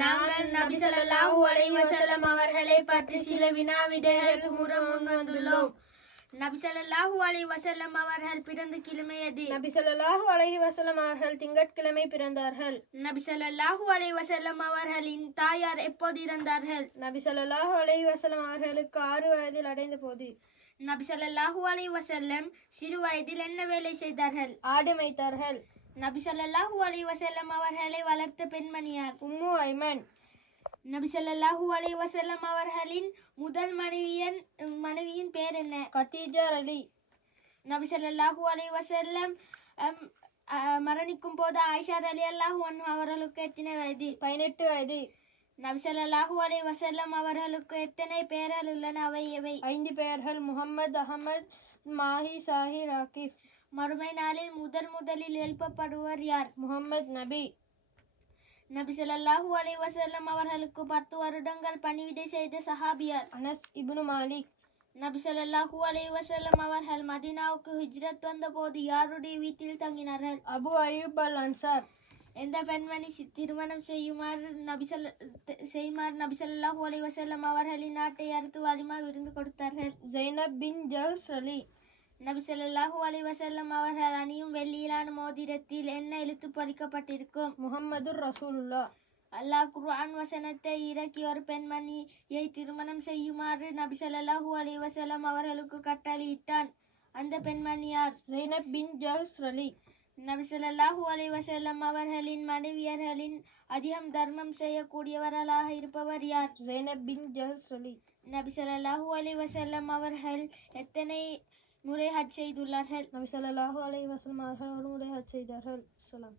நாங்கள் நபி ஸல்லல்லாஹு அலைஹி வஸல்லம் அவர்களை பற்றி சில வினா விடைகள் கூற முன் வந்துள்ளோம். நபி ஸல்லல்லாஹு அலைஹி வஸல்லம் அவர்கள் பிறந்த கிழமை எது? நபி ஸல்லல்லாஹு அலைஹி வஸல்லம் அவர்கள் திங்கட்கிழமை பிறந்தார்கள். நபி ஸல்லல்லாஹு அலைஹி வஸல்லம் அவர்களின் தாயார் எப்போது இறந்தார்கள்? நபி ஸல்லல்லாஹு அலைஹி வஸல்லம் அவர்களுக்கு 6 வயதில் அடைந்த போது. நபி ஸல்லல்லாஹு அலைஹி வஸல்லம் சிறு வயதில் என்ன வேலை செய்தார்கள்? ஆடு மேய்த்தார்கள். நபி ஸல்லல்லாஹு அலைஹி வஸல்லம் அவர்களை வளர்த்த பெண்மணியார்? உம்மு ஐமன். நபி ஸல்லல்லாஹு அலைஹி வஸல்லம் அவர்களின் முதல் மனைவியின் பேர் என்ன? கதீஜா அலி. நபி ஸல்லல்லாஹு அலைஹி வஸல்லம் மரணிக்கும் போது ஆயிஷா ரலியல்லாஹு அன்ஹா அவர்களுக்கு எத்தனை வயது? 18 வயது. நபி ஸல்லல்லாஹு அலைஹி வஸல்லம் அவர்களுக்கு எத்தனை பெயர்கள் உள்ளன? அவை எவை? 5 பெயர்கள். முஹம்மது, அஹமத், மாஹி, சாஹி, ராகிப். மறுமை நாளில் முதலில் எழுப்பப்படுவர் யார்? முஹம்மது நபி. நபி ஸல்லல்லாஹு அலைஹி வஸல்லம் அவர்களுக்கு 10 வருடங்கள் பணிவிடை செய்த சஹாபியார்? அனஸ் இப்னு மாலிக். நபி ஸல்லல்லாஹு அலைஹி வஸல்லம் அவர்கள் மதீனாவுக்கு ஹிஜ்ரத் வந்த போது யாருடைய வீட்டில் தங்கினார்கள்? அபு அய்யூப் அல் அன்சார். எந்த பெண்மணி திருமணம் செய்யுமாறு நபி ஸல்லல்லாஹு அலைஹி வஸல்லம் அவர்களின் நாட்டை அறுத்து வலிமா விருந்து கொடுத்தார்கள்? ஜைனப் பின் ஜஹ்ஷ் அலி. நபி ஸல்லல்லாஹு அலைஹி வஸல்லம் அவர்கள் அணியும் வெள்ளியிலான மோதிரத்தில் என்ன எழுத்து பொறிக்கப்பட்டிருக்கும்? முஹம்மது ரசூலுல்லாஹ். அல்லாஹ் குர்ஆன் வசனத்தை இறக்கி ஒரு பெண்மணியை திருமணம் செய்யுமாறு நபி ஸல்லல்லாஹு அலைஹி வஸல்லம் அவர்களுக்கு கட்டளையிட்டான். அந்த பெண்மணி யார்? ஜைனப் பின் ஜஹ்ஷ் அலி. நபி ஸல்லல்லாஹு அலைஹி வஸல்லம் அவர்களின் மனைவியர்களின் அதிகம் தர்மம் செய்யக்கூடியவர்களாக இருப்பவர் யார்? ஜைனப் பின் ஜஹ்ஷ் அலி. நபி ஸல்லல்லாஹு அலைஹி வஸல்லம் அவர்கள் எத்தனை முறை ஹஜ் செய்துள்ளார்கள்? நபி ஸல்லல்லாஹு அலைஹி வஸல்லம் அவர்கள் 1 முறை ஹஜ் செய்தார்கள். ஸலாம்.